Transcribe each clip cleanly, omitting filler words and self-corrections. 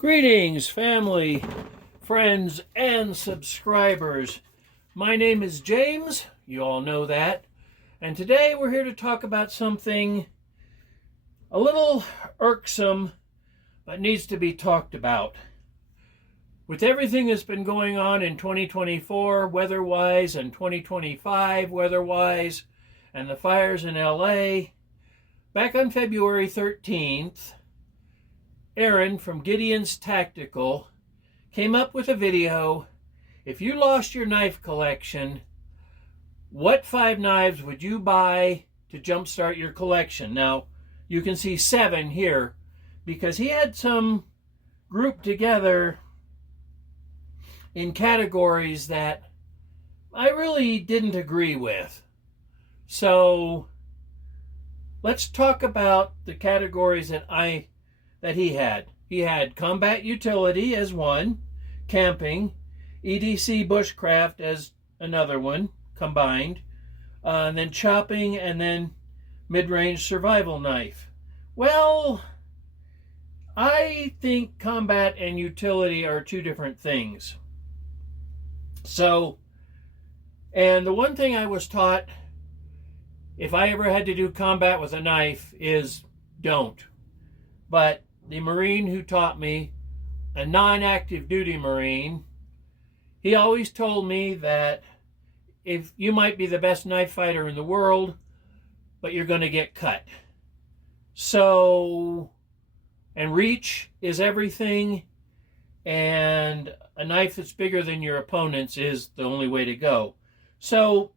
Greetings, family, friends, and subscribers. My name is James, you all know that, and today we're here to talk about something a little irksome, but needs to be talked about. With everything that's been going on in 2024 weather-wise and 2025 weather-wise, and the fires in LA, back on February 13th, Erin from Gidonstactical came up with a video. If you lost your knife collection, what 5 knives would you buy to jumpstart your collection? Now, you can see 7 here because he had some grouped together in categories that I really didn't agree with. So let's talk about the categories that he had. He had combat utility as one, camping, EDC Bushcraft as another one, combined, and then chopping, and then mid-range survival knife. Well, I think combat and utility are 2 different things. So, and the one thing I was taught, if I ever had to do combat with a knife, is don't. But the Marine who taught me, a non-active duty Marine, he always told me that if you might be the best knife fighter in the world, but you're going to get cut. So, and reach is everything, and a knife that's bigger than your opponent's is the only way to go. So,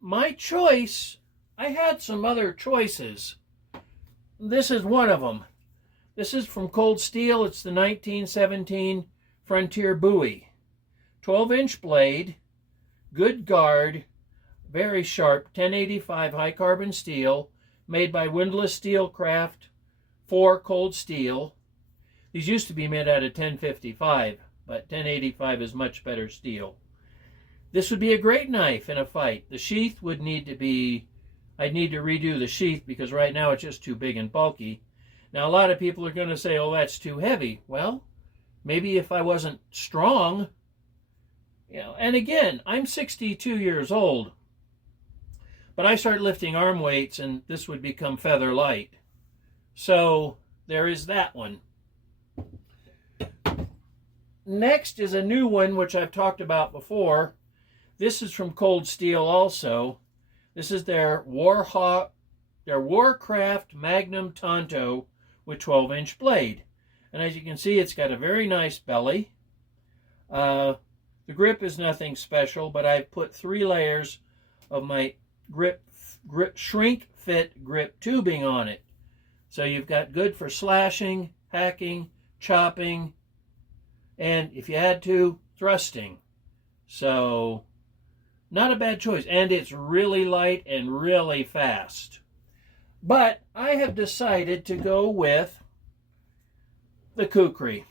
my choice, I had some other choices. This is one of them. This is from Cold Steel. It's the 1917 Frontier Bowie. 12-inch blade, good guard, very sharp, 1085 high carbon steel, made by Windlass Steelcraft for Cold Steel. These used to be made out of 1055, but 1085 is much better steel. This would be a great knife in a fight. The sheath would need to be, I'd need to redo the sheath because right now it's just too big and bulky. Now, a lot of people are going to say, oh, that's too heavy. Well, maybe if I wasn't strong, and again, I'm 62 years old, but I started lifting arm weights, and this would become feather light. So there is that one. Next is a new one, which I've talked about before. This is from Cold Steel also. This is their Warcraft Magnum Tonto with 12-inch blade. And as you can see, it's got a very nice belly. The grip is nothing special, but I've put 3 layers of my shrink fit grip tubing on it. So you've got good for slashing, hacking, chopping, and if you had to, thrusting. So not a bad choice. And it's really light and really fast. But I have decided to go with the kukri.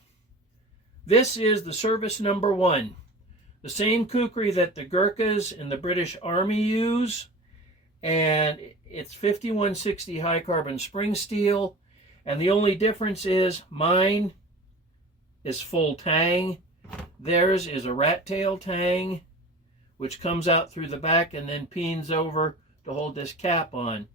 This is the service number 1. The same kukri that the Gurkhas in the British Army use. And it's 5160 high carbon spring steel. And the only difference is mine is full tang. Theirs is a rat tail tang, which comes out through the back and then peens over to hold this cap on.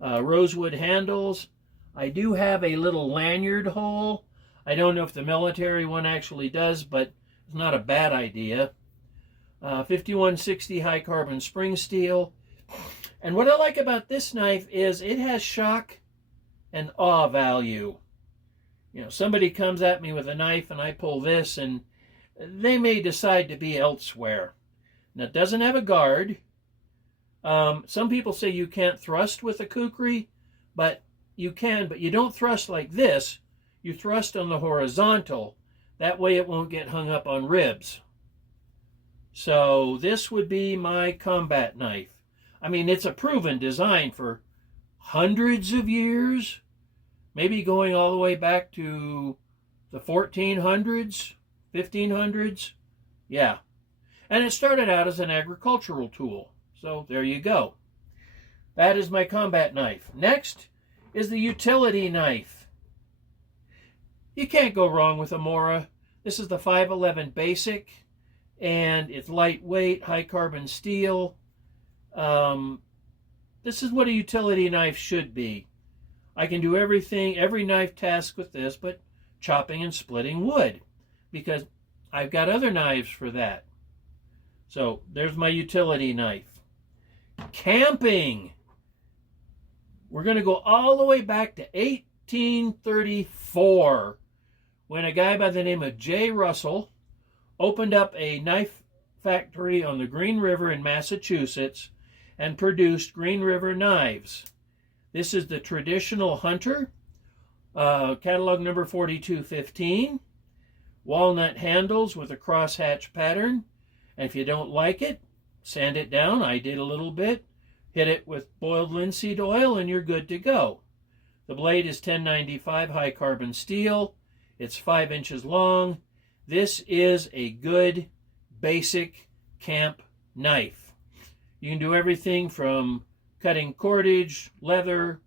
Rosewood handles. I do have a little lanyard hole. I don't know if the military one actually does, but it's not a bad idea. 5160 high carbon spring steel. And what I like about this knife is it has shock and awe value. Somebody comes at me with a knife and I pull this and they may decide to be elsewhere. Now, it doesn't have a guard. Some people say you can't thrust with a kukri, but you can, but you don't thrust like this. You thrust on the horizontal. That way it won't get hung up on ribs. So this would be my combat knife. I mean, it's a proven design for hundreds of years, maybe going all the way back to the 1400s, 1500s. Yeah. And it started out as an agricultural tool. So there you go. That is my combat knife. Next is the utility knife. You can't go wrong with a Mora. This is the 511 Basic, and it's lightweight, high carbon steel. This is what a utility knife should be. I can do everything, every knife task with this, but chopping and splitting wood, because I've got other knives for that. So there's my utility knife. Camping. We're going to go all the way back to 1834, when a guy by the name of J. Russell opened up a knife factory on the Green River in Massachusetts and produced Green River knives. This is the traditional Hunter, catalog number 4215, walnut handles with a crosshatch pattern. And if you don't like it, sand it down. I did a little bit. Hit it with boiled linseed oil and you're good to go. The blade is 1095 high carbon steel. It's 5 inches long. This is a good basic camp knife. You can do everything from cutting cordage, leather,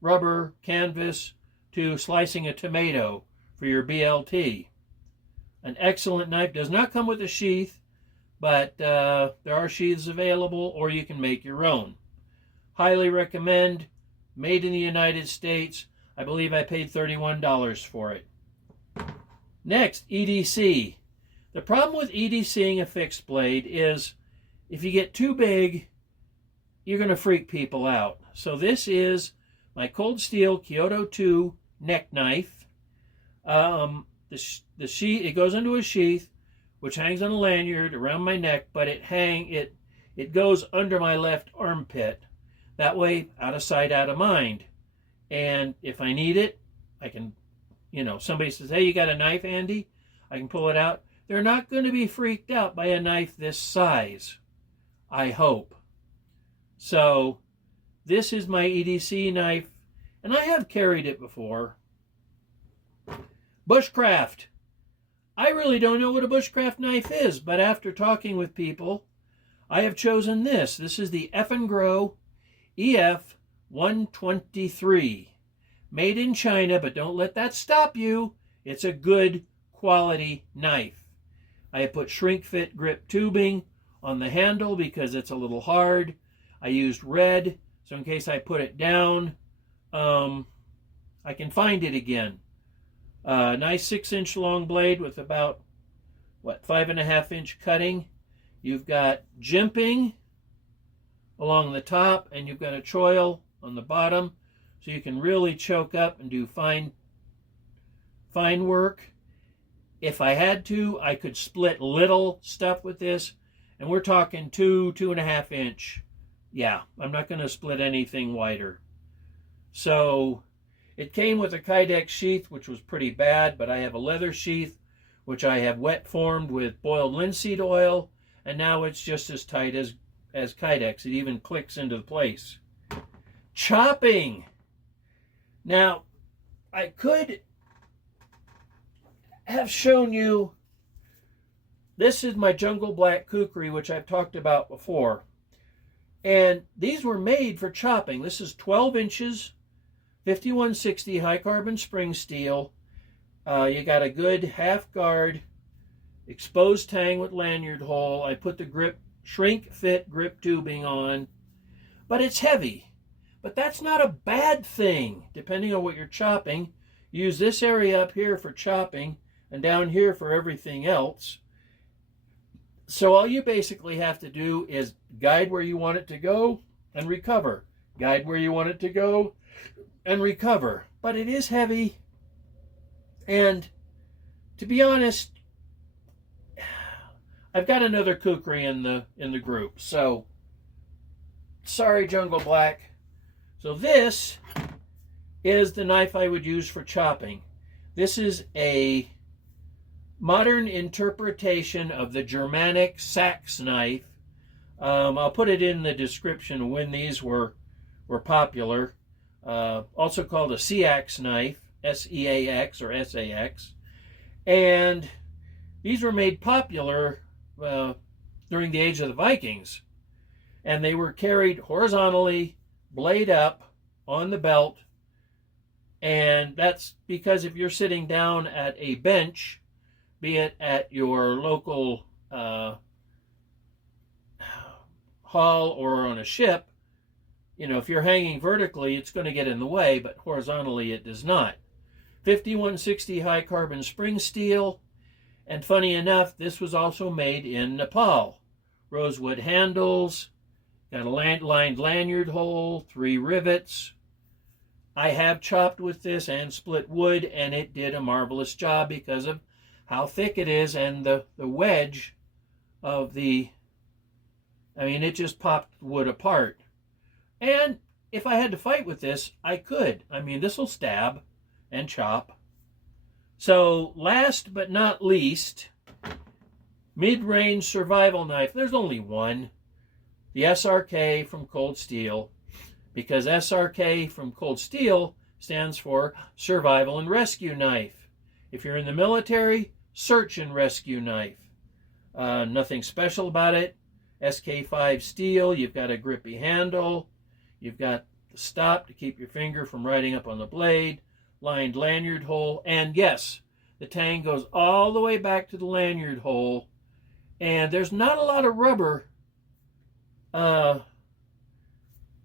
rubber, canvas, to slicing a tomato for your BLT. An excellent knife. Does not come with a sheath, but there are sheaths available, or you can make your own. Highly recommend. Made in the United States. I believe I paid $31 for it. Next, EDC. The problem with EDCing a fixed blade is if you get too big, you're going to freak people out. So this is my Cold Steel Kyoto 2 neck knife. The sheath, it goes into a sheath, which hangs on a lanyard around my neck, but it goes under my left armpit. That way, out of sight, out of mind. And if I need it, I can, somebody says, hey, you got a knife, Andy? I can pull it out. They're not going to be freaked out by a knife this size, I hope. So, this is my EDC knife, and I have carried it before. Bushcraft. I really don't know what a bushcraft knife is, but after talking with people, I have chosen this. This is the F & Grow EF 123. Made in China, but don't let that stop you. It's a good quality knife. I have put shrink fit grip tubing on the handle because it's a little hard. I used red, so in case I put it down, I can find it again. Nice 6-inch long blade with about, 5.5-inch cutting. You've got jimping along the top, and you've got a choil on the bottom, so you can really choke up and do fine work. If I had to, I could split little stuff with this, and we're talking 2.5 inch. Yeah, I'm not going to split anything wider. So it came with a Kydex sheath, which was pretty bad, but I have a leather sheath, which I have wet formed with boiled linseed oil, and now it's just as tight as Kydex. It even clicks into place. Chopping. Now, I could have shown you, this is my Jungle Black Kukri, which I've talked about before. And these were made for chopping. This is 12 inches, 5160 high carbon spring steel. You got a good half guard, exposed tang with lanyard hole. I put the shrink fit grip tubing on, but it's heavy. But that's not a bad thing, depending on what you're chopping. Use this area up here for chopping and down here for everything else. So all you basically have to do is guide where you want it to go and recover. Guide where you want it to go and recover. But it is heavy. And to be honest, I've got another Kukri in the group. So sorry, Jungle Black. So this is the knife I would use for chopping. This is a modern interpretation of the Germanic sax knife. I'll put it in the description when these were popular. Also called a Seax knife, S-E-A-X or S-A-X. And these were made popular during the age of the Vikings. And they were carried horizontally, blade up, on the belt. And that's because if you're sitting down at a bench, be it at your local hall or on a ship, you know, if you're hanging vertically, it's going to get in the way, but horizontally it does not. 5160 high carbon spring steel, and funny enough, this was also made in Nepal. Rosewood handles, got a lined lanyard hole, 3 rivets. I have chopped with this and split wood, and it did a marvelous job because of how thick it is and the wedge of the, I mean, it just popped wood apart. And if I had to fight with this, I could. I mean, this will stab and chop. So last but not least, mid-range survival knife. There's only one. The SRK from Cold Steel. Because SRK from Cold Steel stands for Survival and Rescue Knife. If you're in the military, Search and Rescue Knife. Nothing special about it. SK5 steel, you've got a grippy handle. You've got the stop to keep your finger from riding up on the blade. Lined lanyard hole. And yes, the tang goes all the way back to the lanyard hole. And there's not a lot of rubber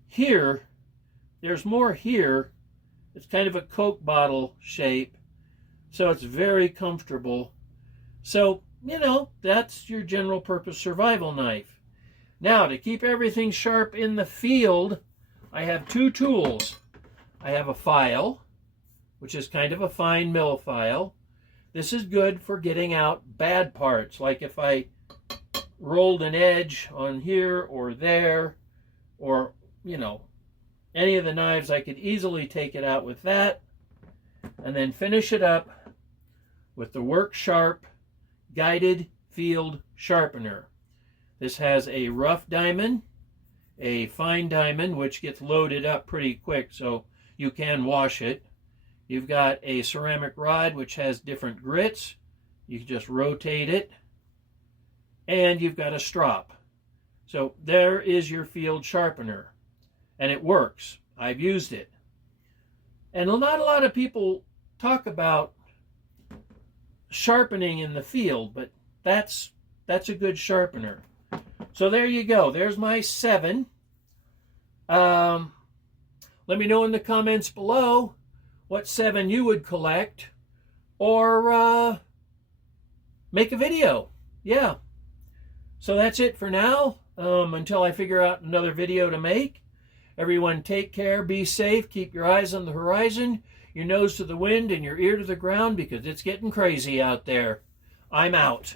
here. There's more here. It's kind of a Coke bottle shape. So it's very comfortable. So, you know, that's your general purpose survival knife. Now, to keep everything sharp in the field, I have 2 tools. I have a file, which is kind of a fine mill file. This is good for getting out bad parts, like if I rolled an edge on here or there, or, you know, any of the knives, I could easily take it out with that, and then finish it up with the Work Sharp Guided Field Sharpener. This has a rough diamond, a fine diamond, which gets loaded up pretty quick, so you can wash it. You've got a ceramic rod, which has different grits. You can just rotate it. And you've got a strop. So there is your field sharpener. And it works. I've used it. And not a lot of people talk about sharpening in the field, but that's a good sharpener. So there you go. There's my 7. Let me know in the comments below what 7 you would collect, or make a video. Yeah. So that's it for now, until I figure out another video to make. Everyone take care, be safe, keep your eyes on the horizon, your nose to the wind, and your ear to the ground, because it's getting crazy out there. I'm out.